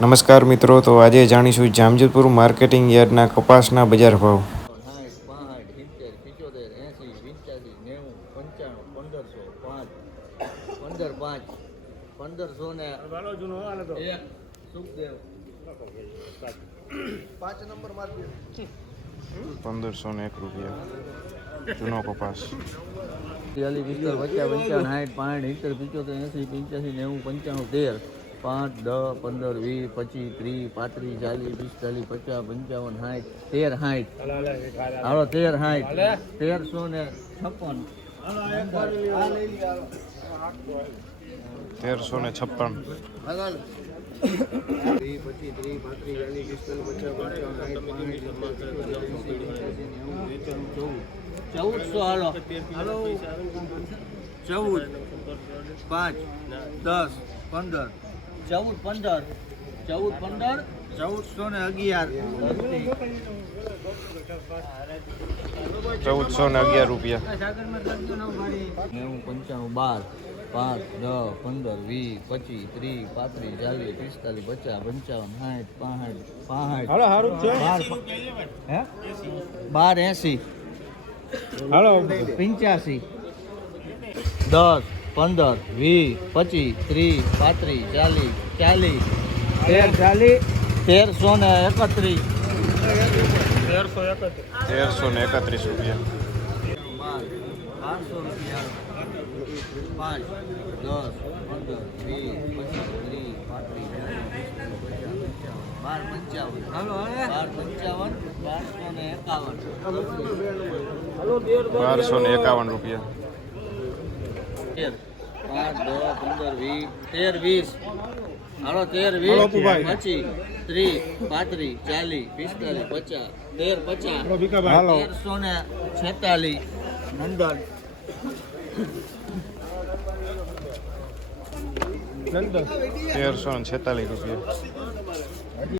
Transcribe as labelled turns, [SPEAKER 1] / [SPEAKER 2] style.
[SPEAKER 1] નમસ્કાર મિત્રો તો આજે જાણીશું જામજતપુર માર્કેટિંગ યાર્ડના કપાસના બજાર ભાવ.
[SPEAKER 2] સાઠ પાંઠ સિત્તેર પિચોતેર એંસી પંચ્યાસી નેવું પંચાણું પંદરસો પાંચ પંદર પાંચ પંદરસો ને એક
[SPEAKER 1] રૂપિયા. જૂનો કપાસ.
[SPEAKER 2] ચાલીસ પિસ્તાલીસ પચાસ પંચાવન સાઠ પાંઠ સિત્તેર પિચોતેર એંસી પંચ્યાસી નેવું પંચાણું તેર. પાંચ દસ પંદર વીસ પચીસ ત્રીસ પાંત્રીસ ચાલીસ પિસ્તાલીસ પચાસ પંચાવન સાઠ તેર સાઠ હાલો તેર સાઠ તેરસો ને છપ્પન.
[SPEAKER 1] તેરસો ને છપ્પન.
[SPEAKER 2] ચૌદસો હાલો. હાલો. ચૌદ પાંચ દસ પંદર. ચૌદ પંદર. ચૌદ પંદર. ચૌદસો ને અગિયાર.
[SPEAKER 1] ચૌદસો ને અગિયાર રૂપિયા.
[SPEAKER 2] નેવું પંચાણું બાર પાંચ દસ પંદર વીસ પચીસ ત્રીસ પાંત્રીસ ચાલીસ પિસ્તાલીસ પચાસ પંચાવન સાઠ પાસઠ પાસઠ બાર એસી બાર એંસી. પંચ્યાસી. દસ. પંદર વીસ પચીસ ત્રીસ પાંત્રીસ ચાલીસ ચાલીસ. તેર ચાલીસ. તેરસો ને એકત્રીસ.
[SPEAKER 1] તેરસો ને એકત્રીસ રૂપિયા.
[SPEAKER 2] બારસો રૂપિયા. પાંચ દસ પંદર વીસ પચીસ ત્રીસ પાંત્રીસ ચાલીસ પિસ્તાલીસ પચાસ પંચાવન બાર પંચાવન બાર પંચાવન બારસો ને એકાવન.
[SPEAKER 1] બારસો ને એકાવન રૂપિયા.
[SPEAKER 2] તેર. પાંચ દસ પંદર વીસ. તેર વીસ. હાલો તેર વીસ. પચીસ ત્રીસ પાંત્રીસ ચાલીસ પિસ્તાલીસ પચાસ. તેર પચાસ. તેરસો ને છેતાલીસ. નંદન.
[SPEAKER 1] તેરસો ને છેતાલીસ રૂપિયા.